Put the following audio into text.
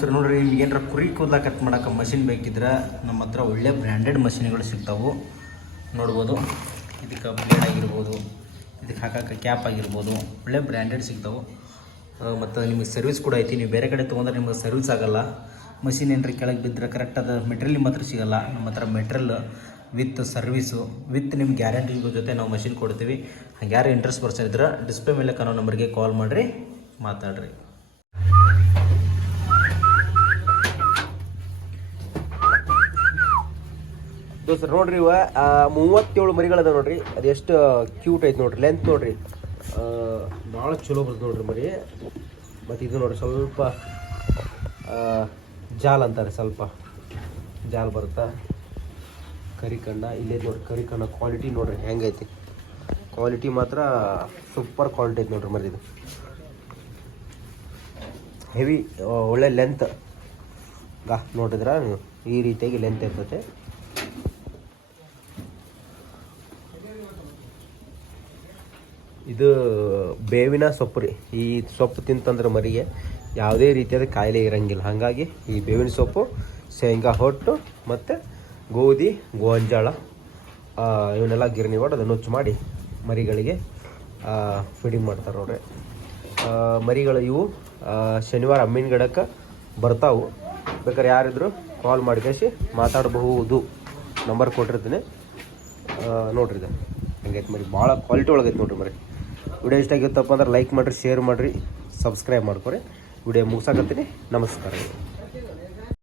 ದೋಸ್ತರು ನೋಡ್ರಿ, ನಿಮ್ಗೆ ಏನಾರ ಕುರಿ ಕೂದಲ ಕಟ್ ಮಾಡೋಕೆ ಮಷಿನ್ ಬೇಕಿದ್ರೆ ನಮ್ಮ ಹತ್ರ ಒಳ್ಳೆ ಬ್ರ್ಯಾಂಡೆಡ್ ಮಷಿನ್ಗಳು ಸಿಗ್ತಾವೆ. ನೋಡ್ಬೋದು, ಇದಕ್ಕೆ ಬ್ಲೇಡ್ ಆಗಿರ್ಬೋದು, ಇದಕ್ಕೆ ಹಾಕೋಕೆ ಕ್ಯಾಪ್ ಆಗಿರ್ಬೋದು, ಒಳ್ಳೆ ಬ್ರ್ಯಾಂಡೆಡ್ ಸಿಗ್ತಾವೆ. ಮತ್ತು ನಿಮಗೆ ಸರ್ವಿಸ್ ಕೂಡ ಐತಿ. ನೀವು ಬೇರೆ ಕಡೆ ತೊಗೊಂಡ್ರೆ ನಿಮಗೆ ಸರ್ವಿಸ್ ಆಗೋಲ್ಲ. ಮಷಿನ್ ಏನಾರ ಕೆಳಗೆ ಬಿದ್ದರೆ ಕರೆಕ್ಟಾದ ಮೆಟೀರಿಯಲ್ ಮಾತ್ರ ಸಿಗೋಲ್ಲ. ನಮ್ಮ ಹತ್ರ ಮೆಟ್ರಿಯಲ್ ವಿತ್ ಸರ್ವಿಸು ವಿತ್ ನಿಮ್ಮ ಗ್ಯಾರಂಟಿ ಜೊತೆ ನಾವು ಮಷಿನ್ ಕೊಡ್ತೀವಿ. ಹಂಗೆ ಯಾರು ಇಂಟ್ರೆಸ್ಟ್ ಪರ್ಸನ್ ಇದ್ರೆ ಡಿಸ್ಪ್ಲೇ ಮೇಲೆ ಕಾಣೋ ನಂಬರ್ಗೆ ಕಾಲ್ ಮಾಡಿರಿ, ಮಾತಾಡ್ರಿ. ದೋಸ್ತರು ನೋಡ್ರಿ, ಇವ 37 ಮರಿಗಳದ ನೋಡ್ರಿ. ಅದೆಷ್ಟು ಕ್ಯೂಟ್ ಐತೆ ನೋಡ್ರಿ. ಲೆಂತ್ ನೋಡ್ರಿ, ಭಾಳ ಚಲೋ ಬರ್ತದೆ ನೋಡ್ರಿ ಮರಿ. ಮತ್ತು ಇದು ನೋಡ್ರಿ ಸ್ವಲ್ಪ ಜಾಲ್ ಅಂತಾರೆ, ಸ್ವಲ್ಪ ಜಾಲ್ ಬರುತ್ತಾ. ಕರಿಕಣ್ಣ ಇಲ್ಲೇ ನೋಡ್ರಿ, ಕರಿಕಣ್ಣ ಕ್ವಾಲಿಟಿ ನೋಡ್ರಿ ಹೆಂಗೈತಿ. ಕ್ವಾಲಿಟಿ ಮಾತ್ರ ಸೂಪರ್ ಕ್ವಾಲಿಟಿ ಐತೆ ನೋಡ್ರಿ ಮರಿ. ಇದು ಹೆವಿ ಒಳ್ಳೆ ಲೆಂತ್ ನೋಡಿದ್ರೆ ಈ ರೀತಿಯಾಗಿ ಲೆಂತ್ ಇರ್ತೈತೆ. ಇದು ಬೇವಿನ ಸೊಪ್ಪು ರೀ. ಈ ಸೊಪ್ಪು ತಿಂತಂದ್ರೆ ಮರಿಗೆ ಯಾವುದೇ ರೀತಿಯಾದ ಕಾಯಿಲೆ ಇರೋಂಗಿಲ್ಲ. ಹಾಗಾಗಿ ಈ ಬೇವಿನ ಸೊಪ್ಪು, ಶೇಂಗಾ ಹೊಟ್ಟು ಮತ್ತು ಗೋಧಿ, ಗೋಂಜಾಳ ಇವನ್ನೆಲ್ಲ ಗಿರಣಿ ಮಾಡಿ ಅದನ್ನು ನುಚ್ಚು ಮಾಡಿ ಮರಿಗಳಿಗೆ ಫೀಡಿಂಗ್ ಮಾಡ್ತಾರೆ ನೋಡ್ರಿ. ಮರಿಗಳು ಇವು ಶನಿವಾರ ಅಮ್ಮಿನ ಗಿಡಕ್ಕೆ ಬರ್ತಾವೆ. ಬೇಕಾದ್ರೆ ಯಾರಿದ್ರು ಕಾಲ್ ಮಾಡಿ ಕಳಿಸಿ ಮಾತಾಡಬಹುದು. ನಂಬರ್ ಕೊಟ್ಟಿರ್ತೀನಿ ನೋಡ್ರಿ. ಇದು ಹಂಗೈತೆ ಮರಿ, ಭಾಳ ಕ್ವಾಲಿಟಿ ಒಳಗೈತೆ ನೋಡ್ರಿ ಮರಿ. ವಿಡಿಯೋ ಇಷ್ಟ ಆಗಿತ್ತಪ್ಪ ಅಂದ್ರೆ ಲೈಕ್ ಮಾಡಿರಿ, ಶೇರ್ ಮಾಡಿರಿ, ಸಬ್ಸ್ಕ್ರೈಬ್ ಮಾಡ್ಕೊರಿ. ವಿಡಿಯೋ ಮುಗಿಸಾಕತ್ತೀನಿ. ನಮಸ್ಕಾರ.